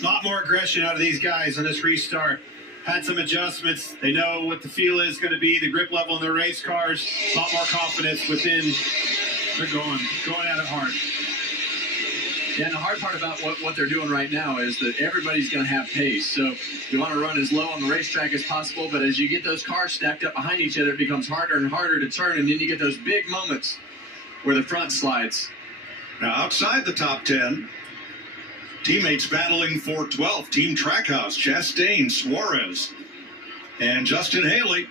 A lot more aggression out of these guys on this restart. Had some adjustments. They know what the feel is going to be, the grip level in their race cars. A lot more confidence within. They're going at it hard. Yeah, and the hard part about what they're doing right now is that everybody's going to have pace. So you want to run as low on the racetrack as possible, but as you get those cars stacked up behind each other, it becomes harder and harder to turn, and then you get those big moments where the front slides. Now outside the top 10, teammates battling for 12th. Team Trackhouse, Chastain, Suarez, and Justin Haley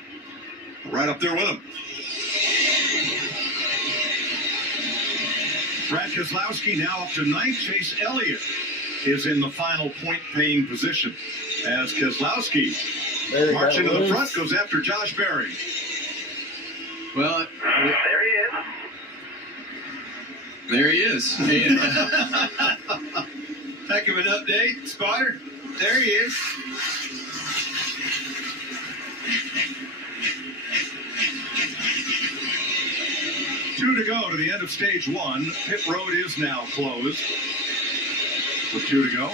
right up there with him. Brad Keselowski now up to 9th. Chase Elliott is in the final point-paying position as Keselowski marching to the front, goes after Josh Berry. Well, there he is. There he is. Heck of an update, Spotter. There he is. Two to go to the end of stage one. Pit road is now closed with 2 to go.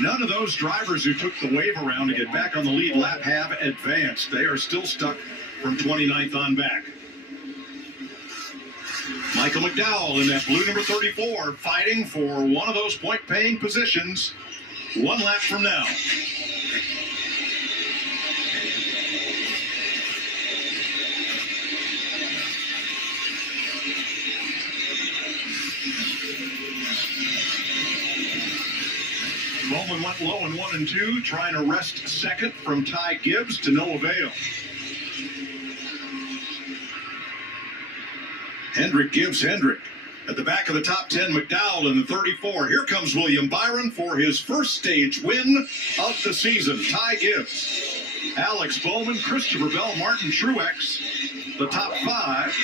None of those drivers who took the wave around to get back on the lead lap have advanced. They are still stuck from 29th on back. Michael McDowell in that blue number 34 fighting for one of those point-paying positions. 1 lap from now. Bowman went low in 1 and 2, trying to wrest second from Ty Gibbs to no avail. Hendrick gives Hendrick. At the back of the top 10, McDowell in the 34. Here comes William Byron for his first stage win of the season. Ty Gibbs, Alex Bowman, Christopher Bell, Martin Truex. The top 5,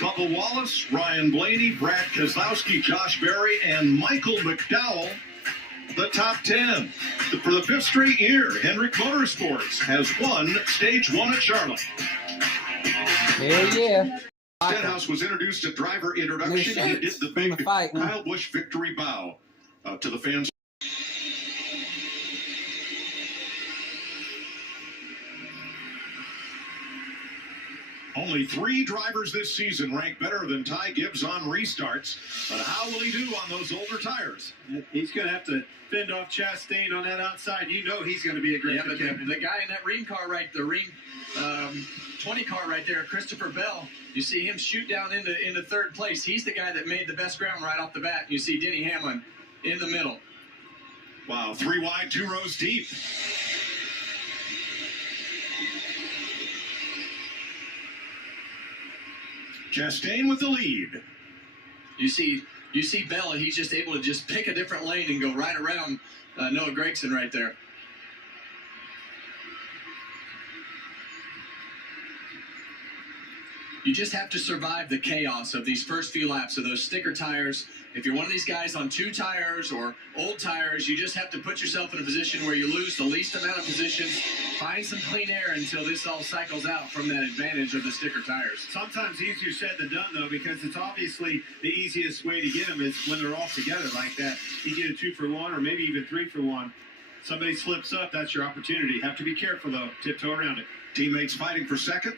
Bubba Wallace, Ryan Blaney, Brad Keselowski, Josh Berry, and Michael McDowell. The top 10. For the 5th straight year, Hendrick Motorsports has won stage 1 at Charlotte. Hell yeah. Stenhouse was introduced at driver introduction. He did the big Kyle Busch victory bow to the fans. Only 3 drivers this season ranked better than Ty Gibbs on restarts. But how will he do on those older tires? He's going to have to fend off Chastain on that outside. You know he's going to be a great captain. The guy in that Ream car the Ream 20 car right there, Christopher Bell, you see him shoot down into 3rd place. He's the guy that made the best ground right off the bat. You see Denny Hamlin in the middle. Wow, 3 wide, 2 rows deep. Chastain with the lead. You see Bell, and he's just able to just pick a different lane and go right around Noah Gragson right there. You just have to survive the chaos of these first few laps of those sticker tires. If you're one of these guys on 2 tires or old tires, you just have to put yourself in a position where you lose the least amount of positions, find some clean air until this all cycles out from that advantage of the sticker tires. Sometimes easier said than done, though, because it's obviously the easiest way to get them is when they're all together like that. You get a 2 for 1 or maybe even 3 for 1. Somebody slips up, that's your opportunity. Have to be careful, though. Tiptoe around it. Teammates fighting for second.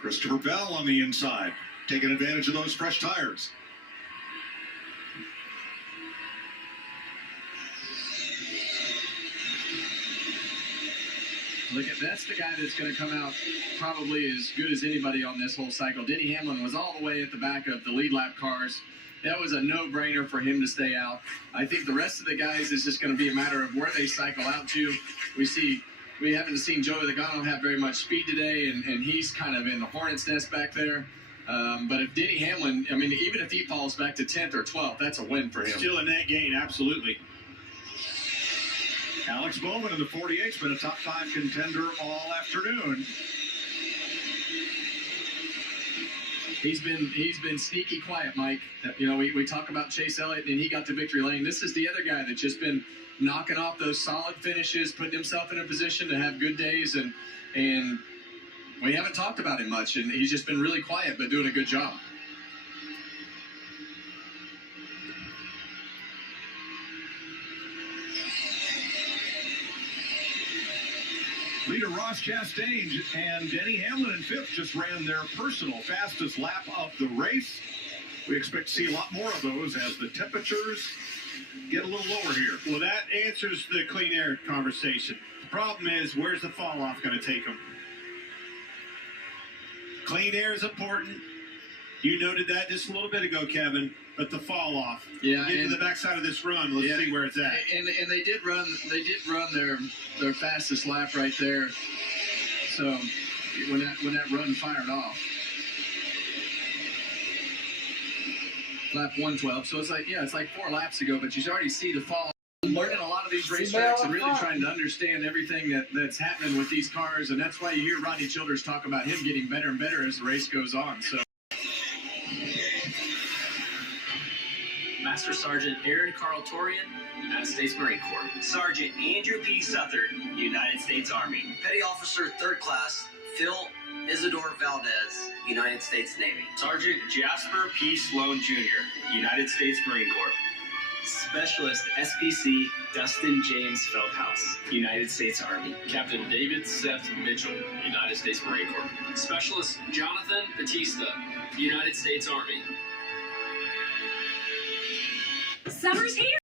Christopher Bell on the inside, taking advantage of those fresh tires. Look at that's the guy that's going to come out probably as good as anybody on this whole cycle. Denny Hamlin was all the way at the back of the lead lap cars. That was a no-brainer for him to stay out. I think the rest of the guys is just going to be a matter of where they cycle out to. We haven't seen Joey Logano have very much speed today, and he's kind of in the hornet's nest back there. But if Denny Hamlin, I mean, even if he falls back to 10th or 12th, that's a win for him. Still a net gain, absolutely. Alex Bowman in the 48's been a top 5 contender all afternoon. He's been sneaky quiet, Mike. You know, we talk about Chase Elliott, and he got to victory lane. This is the other guy that's just been knocking off those solid finishes, putting himself in a position to have good days, and We haven't talked about him much, and he's just been really quiet, but doing a good job. Leader Ross Chastain and Denny Hamlin in fifth just ran their personal fastest lap of the race. We expect to see a lot more of those as the temperatures get a little lower here. Well, that answers the clean air conversation. The problem is, where's the fall off going to take them? Clean air is important. You noted that just a little bit ago, Kevin. But the fall off. Yeah, Get to the backside of this run. Let's see where it's at. And they did run their fastest lap right there. So when that run fired off, lap 112. So it's like 4 laps ago, but you already see the fall. Learning a lot of these racetracks and really trying to understand everything that's happening with these cars, and that's why you hear Rodney Childers talk about him getting better and better as the race goes on. So. Master Sergeant Aaron Carl Torian, United States Marine Corps. Sergeant Andrew P. Southard, United States Army. Petty Officer 3rd Class Phil Isidore Valdez, United States Navy. Sergeant Jasper P. Sloan Jr., United States Marine Corps. Specialist SPC Dustin James Feldhaus, United States Army. Captain David Seth Mitchell, United States Marine Corps. Specialist Jonathan Batista, United States Army. Summer's here.